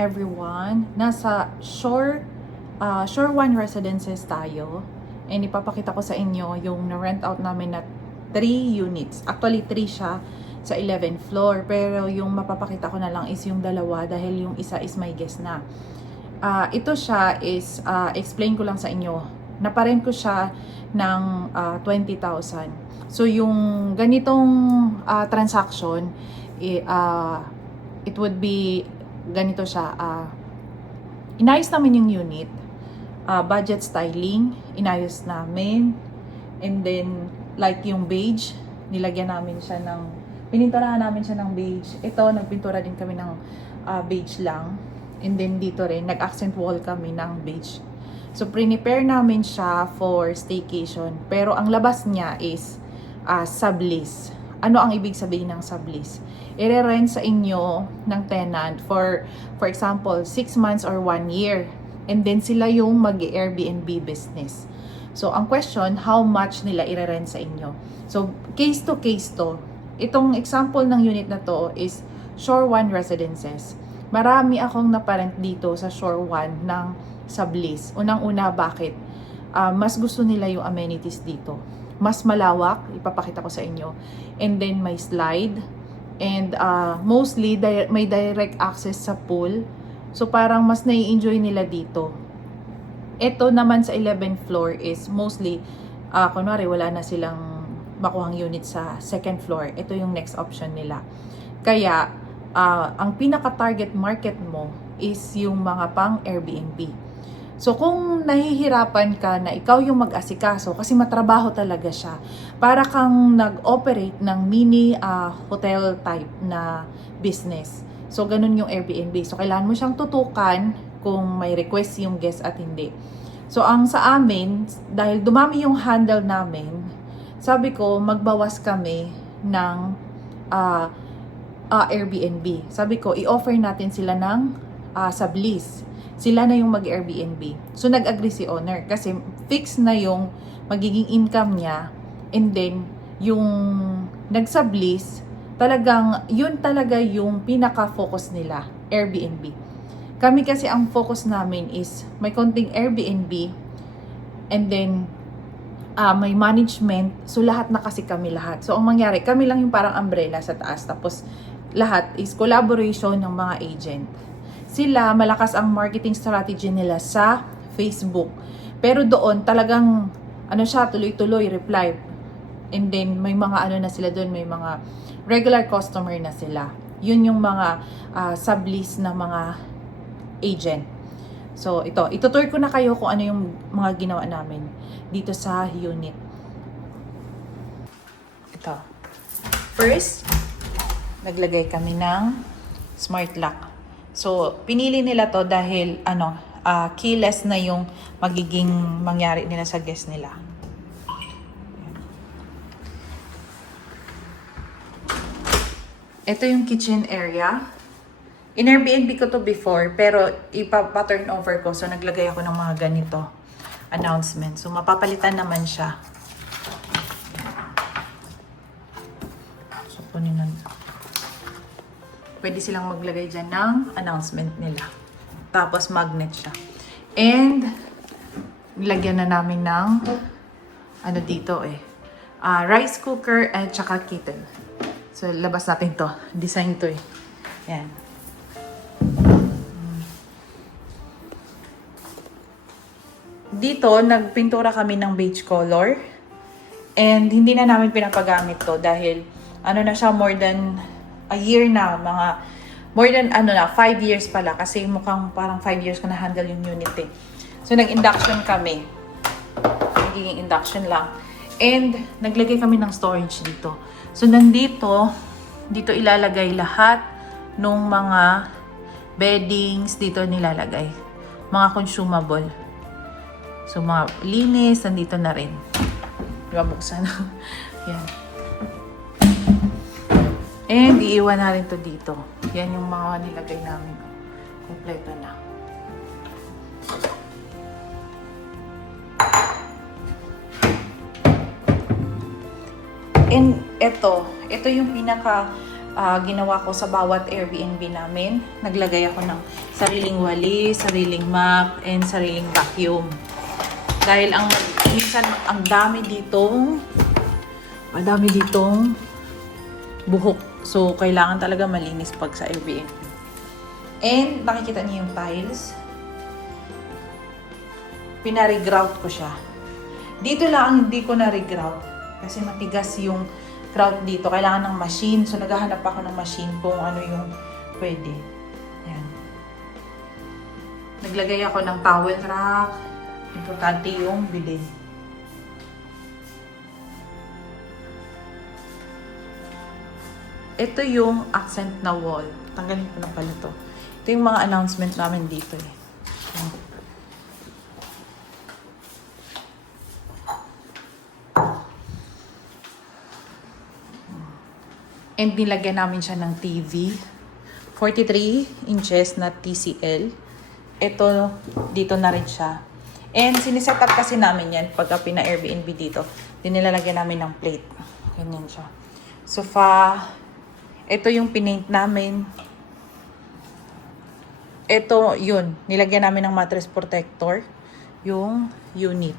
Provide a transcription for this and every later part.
everyone. Nasa Shore One Residences tayo. And ipapakita ko sa inyo yung na-rent out namin na 3 units. Actually, 3 siya sa 11th floor. Pero yung mapapakita ko na lang is yung dalawa dahil yung isa is may guest na. Ito siya is, explain ko lang sa inyo. Naparent ko siya ng 20,000. So, yung ganitong transaction, it would be ganito siya. Inayos namin yung unit. Budget styling, inayos namin. And then, like yung beige, nilagyan namin siya ng, pininturahan namin siya ng beige. Ito, nagpintura din kami ng beige lang. And then dito rin, nag-accent wall kami ng beige. So, prepare namin siya for staycation. Pero ang labas niya is sublease. Ano ang ibig sabihin ng sublease? I-rent sa inyo ng tenant for example, 6 months or 1 year. And then sila yung mag-Airbnb business. So, ang question, how much nila i-rent sa inyo? So, case to case to. Itong example ng unit na to is Shore One Residences. Marami akong naparent dito sa Shore One ng sublease. Unang-una, bakit? Mas gusto nila yung amenities dito. Mas malawak, ipapakita ko sa inyo. And then may slide. And mostly, may direct access sa pool. So parang mas nai-enjoy nila dito. Ito naman sa 11th floor is mostly, kunwari wala na silang makuhang unit sa 2nd floor. Ito yung next option nila. Kaya, ang pinaka-target market mo is yung mga pang Airbnb. So, kung nahihirapan ka na ikaw yung mag-asikaso, kasi matrabaho talaga siya, para kang nag-operate ng mini hotel type na business. So, ganun yung Airbnb. So, kailangan mo siyang tutukan kung may request yung guest at hindi. So, ang sa amin, dahil dumami yung handle namin, sabi ko, magbawas kami ng Airbnb. Sabi ko, i-offer natin sila ng sublease. Sila na yung mag-Airbnb. So, nag-agree si owner kasi fix na yung magiging income niya. And then, yung nag-sublease, talagang, yun talaga yung pinaka-focus nila, Airbnb. Kami kasi ang focus namin is may konting Airbnb and then may management. So, lahat na kasi kami lahat. So, ang mangyari, kami lang yung parang umbrella sa taas. Tapos, lahat is collaboration ng mga agent. Sila, malakas ang marketing strategy nila sa Facebook. Pero doon, talagang, tuloy-tuloy, reply. And then, may mga na sila doon, may mga regular customer na sila. Yun yung mga sublease na mga agent. So, itutur ko na kayo kung ano yung mga ginawa namin dito sa unit. Ito. First, naglagay kami ng smart lock. So, pinili nila to dahil, keyless na yung magiging mangyari nila sa guest nila. Ito yung kitchen area. In Airbnb ko to before, pero ipa-turn over ko. So, naglagay ako ng mga ganito announcement. So, mapapalitan naman siya. So, kunin na. Pwede silang maglagay dyan ng announcement nila. Tapos, magnet siya. And, nilagyan na namin ng dito rice cooker at saka kettle. So, labas natin to. Design to Yan. Dito, nagpintura kami ng beige color. And hindi na namin pinapagamit to dahil na siya more than a year na. More than 5 years pala. Kasi mukhang parang 5 years ko na handle yung unit So, nag-induction kami. Nagiging induction lang. And, naglagay kami ng storage dito. So, dito ilalagay lahat ng mga beddings, dito nilalagay. Mga consumable. So, mga linis, nandito na rin. Diba, buksan. Yan. And, iiwan na rin to dito. Yan yung mga nilagay namin. Kompleto na. And ito yung pinaka ginawa ko sa bawat Airbnb namin. Naglagay ako ng sariling walis, sariling mop, and sariling vacuum. Dahil minsan ang dami ditong buhok. So, kailangan talaga malinis pag sa Airbnb. And, nakikita niyo yung tiles. Pinare-grout ko siya. Dito lang ang hindi ko na-regrout. Kasi matigas yung grout dito. Kailangan ng machine. So, naghahanap ako ng machine kung ano yung pwede. Yan. Naglagay ako ng towel rack. Importante yung bilid. Ito yung accent na wall. Tanggalin ko na pala to. Ito yung mga announcement namin dito eh. And nilagyan namin siya ng TV. 43 inches na TCL. Ito, dito na rin siya. And siniset up kasi namin yan pagka pina-Airbnb dito. Nilalagyan namin ng plate. Ganyan siya. Sofa. Ito yung pinaint namin. Ito, yun. Nilagyan namin ng mattress protector. Yung unit.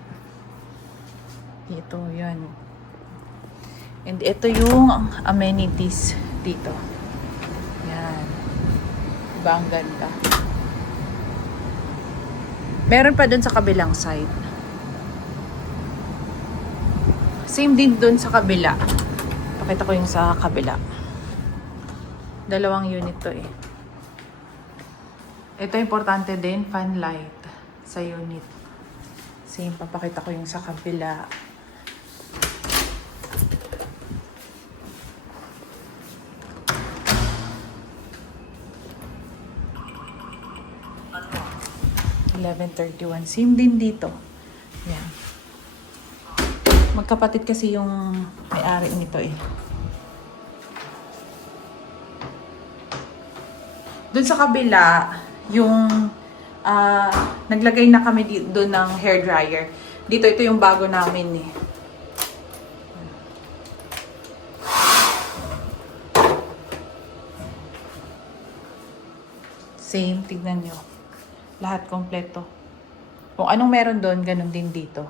Ito, yun. And ito yung amenities dito. Yan. Diba ang ganda? Meron pa dun sa kabilang side. Same din dun sa kabila. Pakita ko yung sa kabila. Dalawang unit to eh. Ito importante din, fan light sa unit. Same, papakita ko yung sa kabila. $11.31. Same din dito. Yan. Magkapatid kasi yung may-ari nito eh. Doon sa kabila, yung naglagay na kami doon ng hair dryer. Dito, ito yung bago namin eh. Same, tignan nyo. Lahat kompleto. Kung anong meron doon, ganun din dito.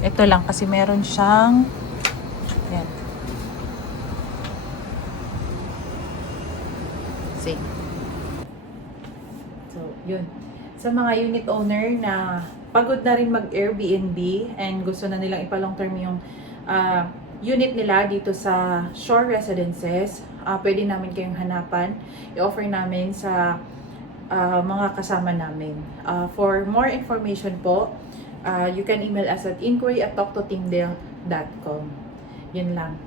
Ito lang kasi meron siyang yan. See? So, yun. Sa mga unit owner na pagod na rin mag-Airbnb and gusto na nilang ipa-long term yung unit nila dito sa Shore Residences, pwede namin kayong hanapan. I-offer namin sa mga kasama namin. For more information po, you can email us at inquiry@talktoteamdale.com. Yun lang.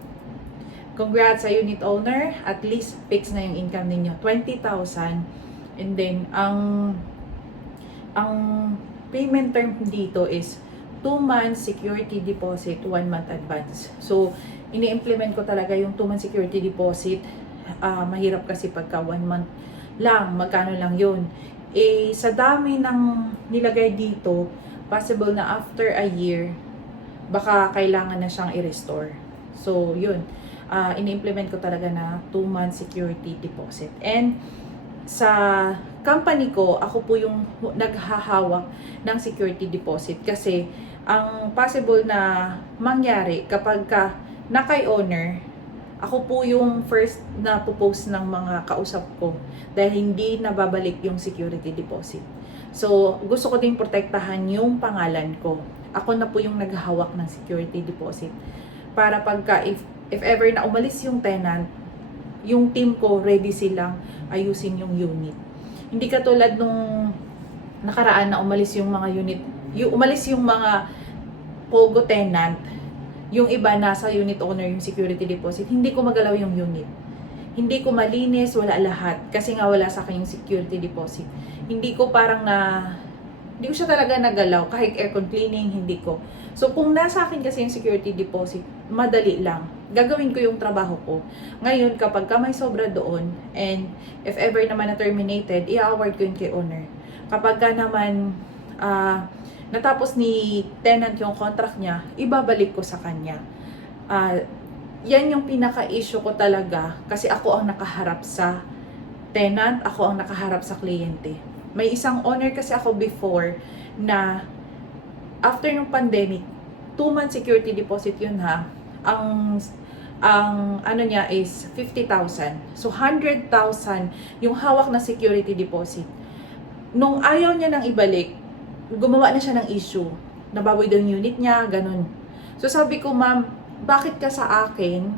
Congrats sa unit owner. At least fix na yung income ninyo. 20,000. And then, ang payment term dito is 2 months security deposit, 1 month advance. So, ini-implement ko talaga yung 2 month security deposit. Mahirap kasi pagka 1 month lang, magkano lang yun. Eh, sa dami ng nilagay dito, possible na after a year, baka kailangan na siyang i-restore. So, yun. Ini-implement ko talaga na 2 month security deposit. And, sa company ko, ako po yung naghahawak ng security deposit kasi ang possible na mangyari kapag ka na kay owner, ako po yung first na post ng mga kausap ko dahil hindi nababalik yung security deposit. So, gusto ko din protektahan yung pangalan ko. Ako na po yung naghahawak ng security deposit para pagka if ever na umalis yung tenant, yung team ko ready silang ayusin yung unit. Hindi katulad nung nakaraan na umalis yung mga unit, umalis yung mga pogo tenant, yung iba nasa unit owner yung security deposit, hindi ko magalaw yung unit. Hindi ko malinis, wala lahat. Kasi nga wala sa akin yung security deposit. Hindi ko hindi ko siya talaga nagalaw. Kahit aircon cleaning, hindi ko. So kung nasa akin kasi yung security deposit, madali lang. gagawin ko yung trabaho ko. Ngayon, kapag ka may sobra doon, and if ever naman na terminated, i-award ko yung kay owner. Kapag ka naman natapos ni tenant yung contract niya, ibabalik ko sa kanya. Yan yung pinaka-issue ko talaga kasi ako ang nakaharap sa tenant, ako ang nakaharap sa kliyente. May isang owner kasi ako before na after ng pandemic, 2-month security deposit yun ha. Ang ano niya is 50,000. So 100,000 yung hawak na security deposit. Nung ayaw niya nang ibalik, gumawa na siya ng issue. Nababoy daw yung unit niya, ganun. So sabi ko, ma'am, bakit ka sa akin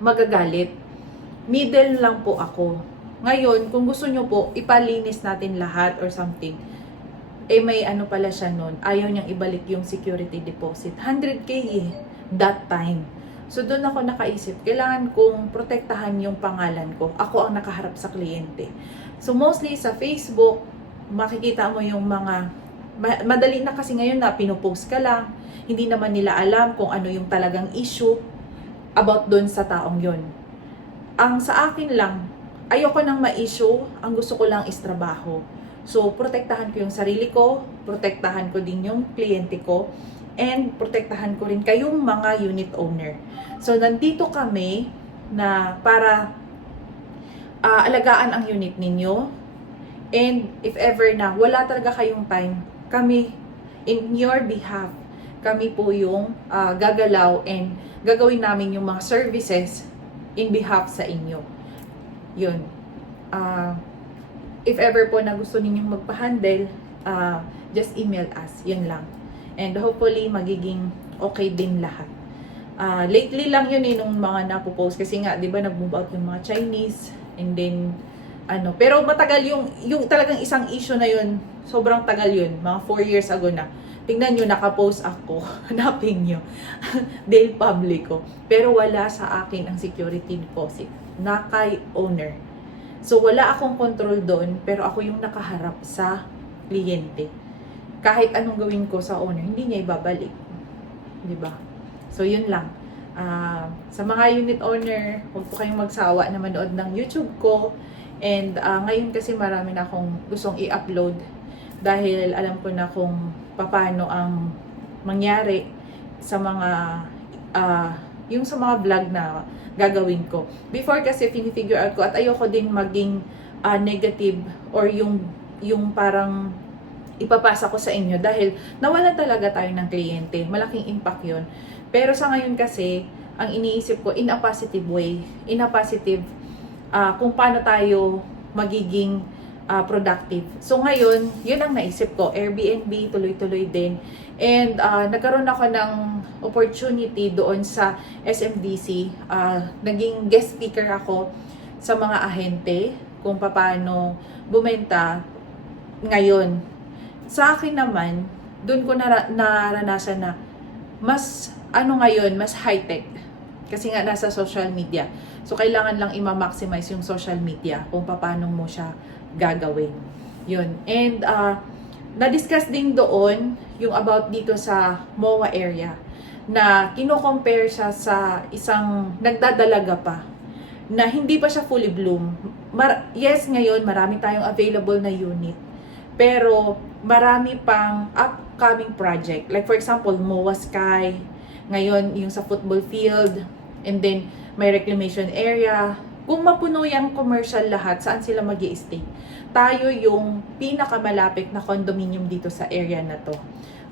magagalit? Middle lang po ako. Ngayon, kung gusto nyo po, ipalinis natin lahat or something. Eh may ano pala siya nun, ayaw niyang ibalik yung security deposit. 100K eh, that time. So doon ako nakaisip, kailangan kong protektahan yung pangalan ko. Ako ang nakaharap sa kliyente. So mostly sa Facebook, makikita mo yung mga, madali na kasi ngayon na pinupost ka lang, hindi naman nila alam kung ano yung talagang issue about doon sa taong yon. Ang sa akin lang, ayoko nang ma-issue, ang gusto ko lang is trabaho. So, protektahan ko yung sarili ko, protektahan ko din yung kliyente ko, and protektahan ko rin kayong mga unit owner. So, nandito kami na para alagaan ang unit ninyo, and if ever na wala talaga kayong time, kami, in your behalf, kami po yung gagalaw and gagawin namin yung mga services in behalf sa inyo. Yun. If ever po na gusto ninyong magpa-handle, just email us. Yun lang. And hopefully, magiging okay din lahat. Lately lang yun nung mga napopost. Kasi nga, di ba, nag-move out yung mga Chinese. And then, pero matagal yung talagang isang issue na yun, sobrang tagal yun, mga 4 years ago na. Tingnan nyo, nakapost ako, hanapin nyo, Del Publico. Pero wala sa akin ang security deposit, na kay owner. So wala akong control doon, pero ako yung nakaharap sa kliyente. Kahit anong gawin ko sa owner, hindi niya ibabalik. Diba? So yun lang. Sa mga unit owner, huwag po kayong magsawa na manood ng YouTube ko. And ngayon kasi marami na akong gustong i-upload dahil alam ko na kung paano ang mangyari sa mga yung sa mga vlog na gagawin ko. Before kasi fini-figure out ko at ayoko din maging negative or yung parang ipapasa ko sa inyo dahil nawalan talaga tayo ng kliyente. Malaking impact yun. Pero sa ngayon kasi, ang iniisip ko in a positive way, in a positive kung paano tayo magiging productive. So ngayon, yun ang naisip ko. Airbnb, tuloy-tuloy din. And nagkaroon ako ng opportunity doon sa SMDC. Naging guest speaker ako sa mga ahente kung paano bumenta ngayon. Sa akin naman, doon ko naranasan na mas ngayon, mas high-tech. Kasi nga nasa social media. So kailangan lang i-maximize yung social media kung paano mo siya gagawin. Yun. And na-discuss din doon yung about dito sa MOA area na kino-compare siya sa isang nagdadalaga pa na hindi pa siya fully bloom. Yes, ngayon marami tayong available na unit. Pero marami pang upcoming project. Like for example, MOA Sky, ngayon yung sa football field, and then may reclamation area. Kung mapuno yung commercial lahat, saan sila mag-i-stay? Tayo yung pinakamalapit na condominium dito sa area na to.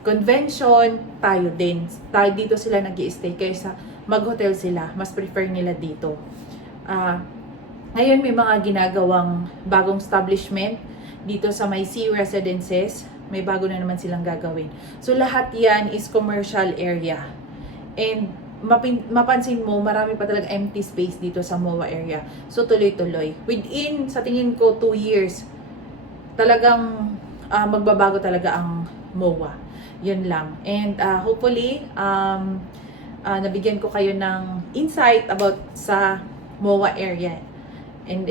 Convention, tayo din. Tayo dito sila nag-i-stay kaysa mag-hotel sila. Mas prefer nila dito. Ngayon may mga ginagawang bagong establishment dito sa may Sea Residences. May bago na naman silang gagawin. So lahat yan is commercial area. And mapansin mo, marami pa talaga empty space dito sa MOA area. So, tuloy-tuloy. Within, sa tingin ko, 2 years, talagang magbabago talaga ang MOA. Yun lang. And hopefully, nabigyan ko kayo ng insight about sa MOA area. And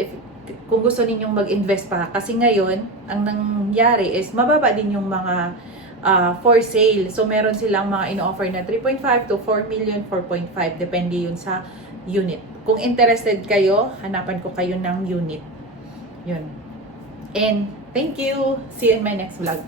kung gusto ninyong mag-invest pa, kasi ngayon, ang nangyari is, mababa din yung mga for sale. So, meron silang mga in-offer na 3.5 to 4 million, 4.5. Depende yun sa unit. Kung interested kayo, hanapan ko kayo ng unit. Yun. And, thank you! See you in my next vlog.